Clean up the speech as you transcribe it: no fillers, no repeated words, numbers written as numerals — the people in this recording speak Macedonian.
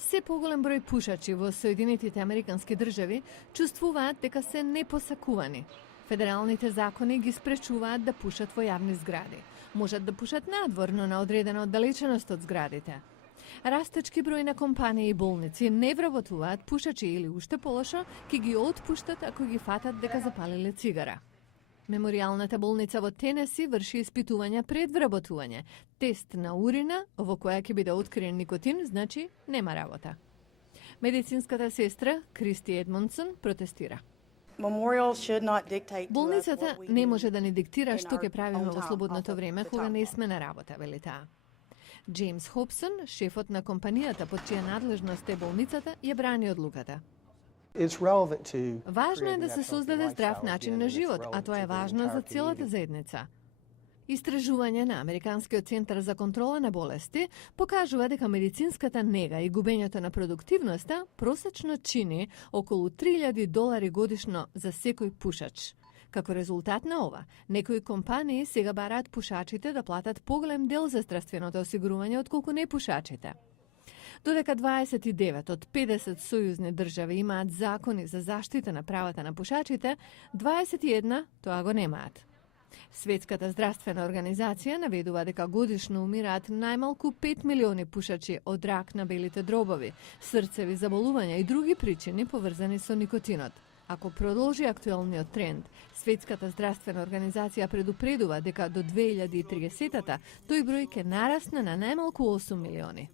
Се поголем број пушачи во Соединетите Американски држави чувствуваат дека се непосакувани. Федералните закони ги спречуваат да пушат во јавни згради. Можат да пушат надвор, но на одредена оддалеченост од зградите. Растечки број на компании и болници не вработуваат пушачи или уште полошо, ки ги отпуштат ако ги фатат дека запалиле цигара. Меморијалната болница во Тенеси врши испитувања пред вработување. Тест на урина, во која ќе биде откриен никотин, значи нема работа. Медицинската сестра Кристи Едмондсон протестира. Болницата не може да ни диктира што ќе правиме во слободното време кога не сме на работа, вели таа. Джеймс Хобсон, шефот на компанијата под чија надлежност е болницата, ја брани одлуката. Важно е да се создаде здрав начин на живот, а тоа е важно за целата заедница. Истражување на Американскиот центар за контрола на болести покажува дека медицинската нега и губењето на продуктивноста просечно чини околу $3,000 годишно за секој пушач. Како резултат на ова, некои компании сега бараат пушачите да платат поголем дел за здравственото осигурување отколку непушачите. Додека 29 од 50 сојузни држави имаат закони за заштита на правата на пушачите, 21 тоа го немаат. Светската здравствена организација наведува дека годишно умираат најмалку 5 милиони пушачи од рак на белите дробови, срцеви заболувања и други причини поврзани со никотинот. Ако продолжи актуелниот тренд, Светската здравствена организација предупредува дека до 2030-та тој број ќе нарасне на најмалку 8 милиони.